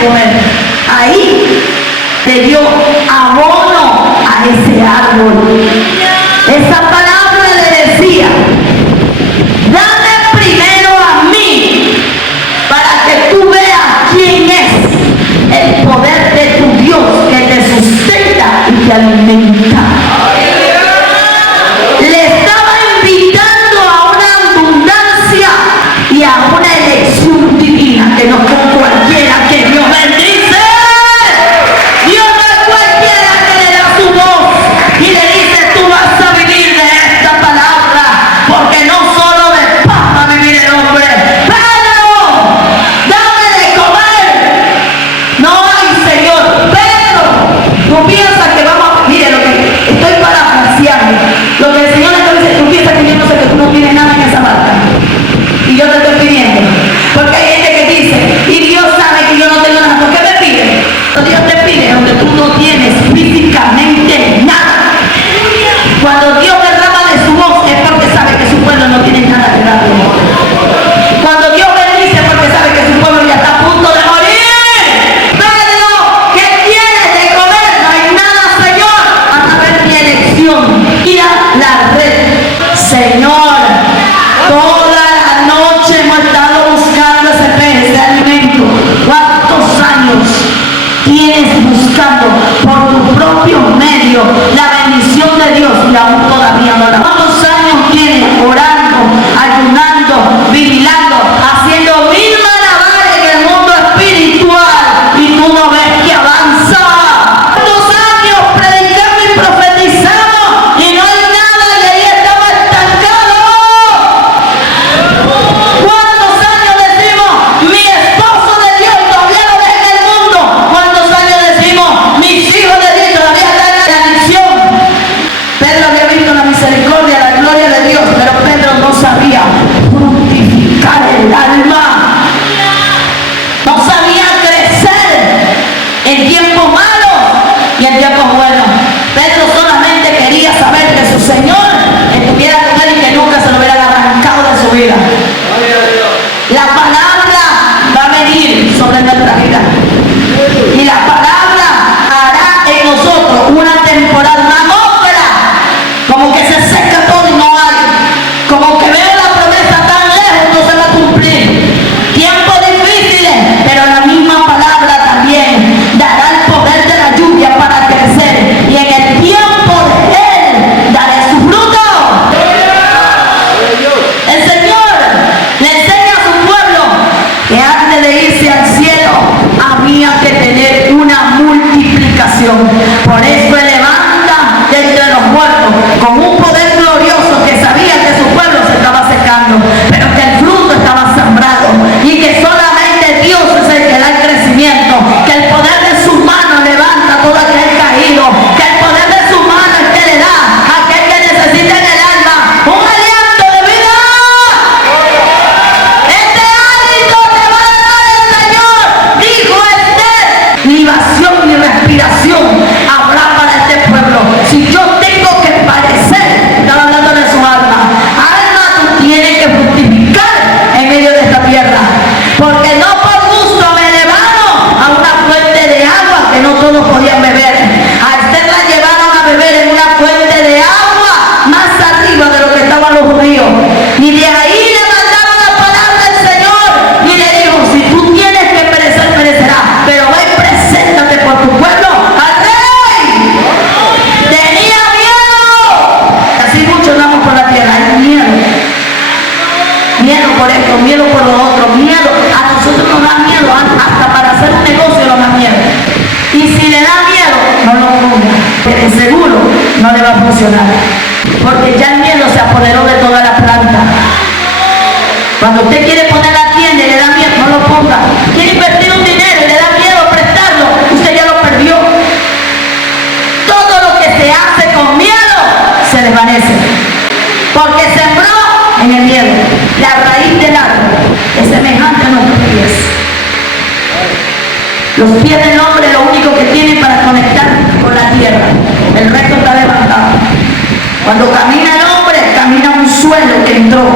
de comer. Ahí le dio abono a ese árbol. Esa palabra le decía: dame primero a mí para que tú veas quién es el poder de tu Dios que te sustenta y te alimenta. Le estaba invitando a una abundancia y a una elección divina, que no con cualquiera que Dios bendice. Dios no es cualquiera que le da su voz y le dice: tú vas a vivir de esta palabra, porque no solo de pan va a vivir el hombre. Pedro, dame de comer. No hay, Señor. Pedro, tú piensas que vamos a... Mire, lo que estoy parafraseando, lo que el Señor te dice: tú piensas que yo no sé que tú no tienes nada en esa barca y yo te estoy pidiendo, porque hay gente que dice: y Dios sabe que yo no tengo nada, ¿por qué me pide? Dios te pide donde tú no tienes físicamente nada. Cuando Dios derrama de su voz es porque sabe que su pueblo no tiene nada que darle. Cuando Dios bendice es porque sabe que su pueblo ya está a punto de morir. Pedro, ¿qué tienes de comer? No hay nada, Señor, a través de mi elección. Mira la red, Señor. Toda la noche hemos estado buscando ese pez de alimento. ¿Cuántos años tienes buscando por tu propio medio la bendición de Dios y aún todavía no la? ¿Cuántos años tienes orando, ayunando, vigilando, haciendo mil malabares en el mundo espiritual y tú no ves que avanza? ¿Cuántos años predicando y profetizando y no hay nada y ahí estaba estancado? ¿Cuántos años decimos: mi esposo de Dios todavía lo ves en el mundo? ¿Cuántos años decimos: mis hijos de Dios todavía están en la adicción? Pedro había visto la misericordia, la gloria de Dios, pero Pedro no sabía fructificar el alma. No sabía crecer en tiempos malos y en tiempos buenos. Pedro solamente quería saber que su Señor estuviera con él y que nunca se lo hubiera arrancado de su vida. La palabra va a venir sobre nuestra vida y la palabra hará en nosotros una temporada, una atmósfera, como que se seca todo y no hay, como que veo la promesa tan lejos, no se va a cumplir. Tiempos difíciles, pero la misma palabra también dará el poder de la lluvia para crecer, y en el tiempo de Él daré su fruto. El Señor le enseña a su pueblo que antes de irse al cielo había que tener una multiplicación. Por eso Él levanta de entre los muertos con un poder glorioso, que sabía que su pueblo se estaba secando, pero que el fruto estaba sembrado y que solamente Dios es el que da el crecimiento, que el poder de su mano levanta todo aquel caído, que el poder de su mano es que le da a aquel que necesita en el alma un aliento de vida. Este hálito te va a dar el Señor, dijo Esther. Ni libación ni respiración habrá para este pueblo. Si yo tengo que parecer, estaba hablando de su alma, tú tienes que fructificar en medio de esta tierra, porque no por gusto me llevaron a una fuente de agua que no todos podían beber. A Esther la llevaron a beber en una fuente de agua más arriba de lo que estaban los judíos, y de ahí le mandaron la palabra del Señor y le dijo: si tú tienes que perecer, perecerás, pero ve y preséntate por tu pueblo al rey. Tenía miedo. Así muchos andamos por la tierra, hay miedo. Miedo por esto, miedo por lo otro, miedo. A nosotros nos da miedo, hasta para hacer un negocio nos da miedo. Y si le da miedo, no lo ponga, que de seguro no le va a funcionar, porque ya el miedo se apoderó de toda la planta. Cuando usted quiere poner la tienda y le da miedo, no lo ponga. Quiere invertir un dinero y le da miedo prestarlo, usted ya lo perdió. Todo lo que se hace con miedo se desvanece, porque sembró en el miedo. La raíz del árbol es semejante a nuestros pies. Los pies del hombre lo único que tienen para conectar con la tierra, el resto está levantado. Cuando camina el hombre, camina un suelo que entró,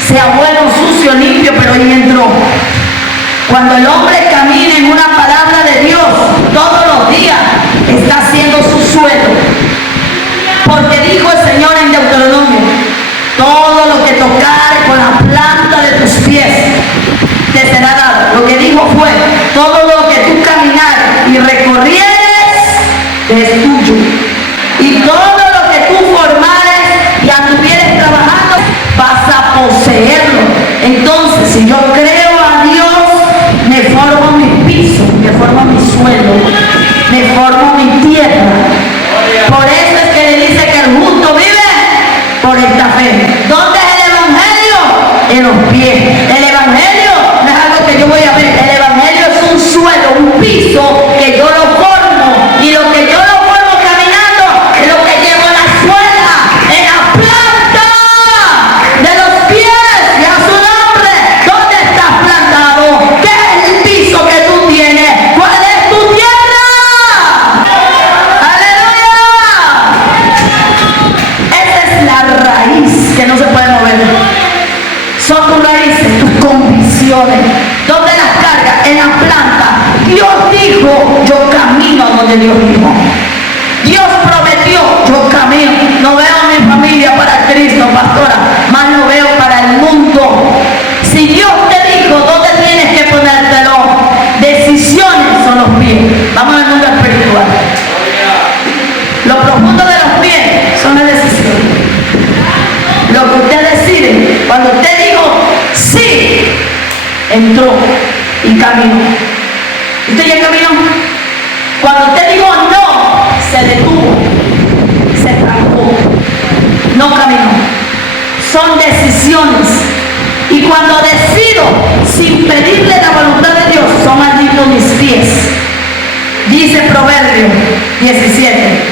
sea bueno, sucio, limpio, pero ahí entró. Cuando el hombre camina en una palabra de Dios todos los días, está haciendo su suelo. Porque dijo el Señor en Deuteronomio: todo lo que tocare con la planta de tus pies te será dado. Lo que dijo fue: todo lo que tú caminares y recorrieres es tuyo. Y todo lo que tú formares y anduvieres trabajando, vas a poseerlo. Entonces, si yo creo a Dios, me formo mi piso, me formo mi suelo, me formo mi tierra. Por eso es que le dice que el justo vive por esta fe. ¿Dónde es el evangelio? En los pies. El evangelio no es algo que yo voy a ver. El evangelio es un suelo, un piso que yo lo formo. Y lo que yo lo formo caminando es lo que llevo en la suela, en la planta de los pies. Y a su nombre, ¿dónde estás plantado? ¿Qué es el piso que tú tienes? ¿Cuál es tu tierra? ¡Aleluya! Esa es la raíz que no se puede mover. Son tus raíces, tus convicciones. ¿Dónde las cargas? En la planta. Dios dijo: yo camino donde Dios dijo. Dios prometió: yo camino. No veo a mi familia para Cristo, pastora, más lo veo para el mundo. Si Dios te dijo dónde tienes que ponértelo, decisiones son los pies. Vamos al mundo espiritual. Lo profundo de los pies son las decisiones. Lo que usted decide. Cuando usted dijo sí, entró y caminó. ¿Usted ya caminó? Cuando usted dijo no, se detuvo, se trancó, no caminó. Son decisiones. Y cuando decido sin pedirle la voluntad de Dios, son malditos mis pies. Dice Proverbios 17: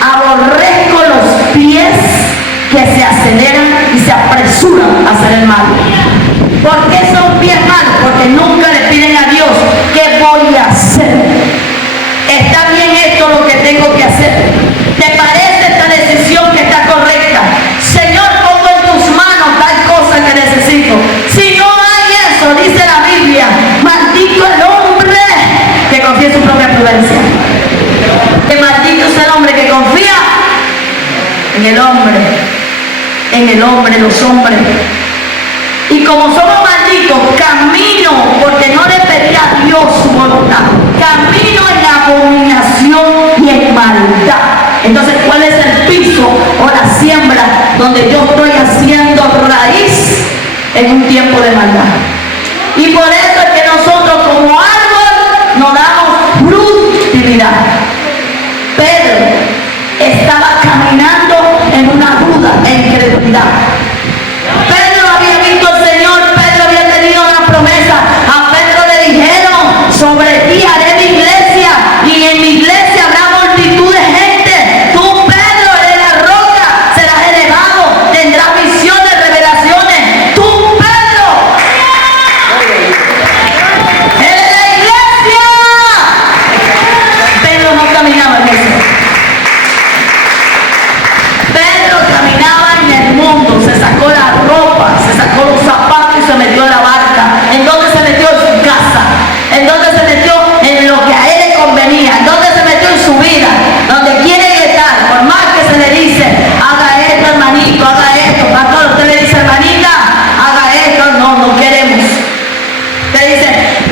aborrezco los pies que se aceleran y se apresuran a hacer el mal. ¿Por qué son pies malos? Porque nunca le piden a Dios: ¿qué voy a hacer? ¿Está bien esto lo que tengo que hacer? ¿Te parece esta decisión que está correcta? Señor, pongo en tus manos tal cosa que necesito. Si no hay eso, dice la Biblia: maldito el hombre que confía en su propia prudencia. Que maldito es el hombre que confía en el hombre. En el hombre, los hombres. Y como somos malditos, camino, porque no le pedí a Dios su voluntad, camino en la abominación y en maldad. Entonces, ¿cuál es el piso o la siembra donde yo estoy haciendo raíz en un tiempo de maldad? Y por eso es que nosotros como árbol nos damos fructividad. Pedro estaba caminando en una ruda e incredulidad. Pedro había visto al Señor, Pedro había tenido una promesa. A Pedro le dijeron: sobre ti haré mi iglesia y en mi iglesia habrá multitud de gente. Tú, Pedro, eres la roca, serás elevado, tendrás visiones, revelaciones. Tú, Pedro, eres la iglesia. Pedro no caminaba en eso. Pedro caminaba en el mundo, se sacó la ropa, se sacó los zapatos y se metió en la barca. ¿En dónde se metió? En su casa. ¿En dónde se metió? En lo que a él le convenía. ¿En dónde se metió? En su vida, donde quiere estar. Por más que se le dice: haga esto, hermanito, haga esto. Pastor, usted le dice: hermanita, haga esto. No, no queremos. Usted dice: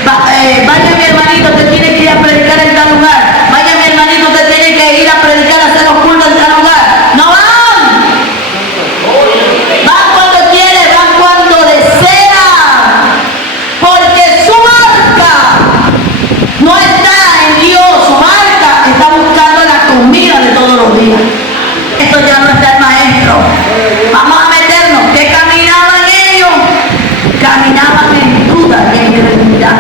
vaya mi hermanito, usted tiene que ir a predicar en tal lugar. Vaya mi hermanito, usted tiene que ir a predicar, a hacer los cultos en tal lugar. No van. Van cuando quieren, van cuando desean. Porque su marca no está en Dios, su marca está buscando la comida de todos los días. Esto ya no está el maestro. Vamos a meternos. ¿Qué caminaban ellos? Caminaban en duda, en incredulidad.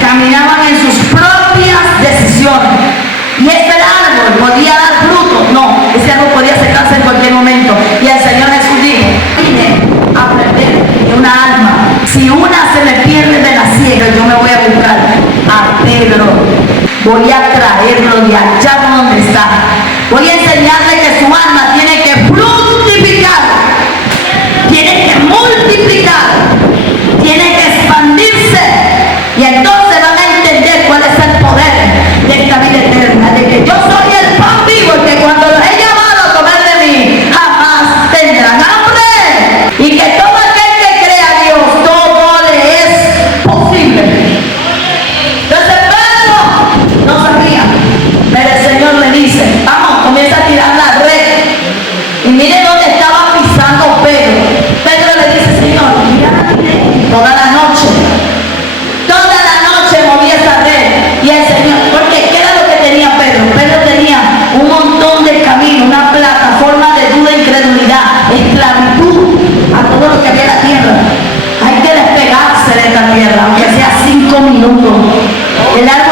Caminaban en sus propias decisiones. Y ese árbol podía dar fruto. No, ese árbol podía secarse en cualquier momento. Y el Señor Jesús dijo: vine a aprender de una alma. Si una se me pierde de la ciega, yo me voy a buscar a Pedro. Voy a traerlo de allá donde está. Voy a enseñarle que su alma tiene que fructificar, tiene que multiplicar, tiene que expandirse El árbol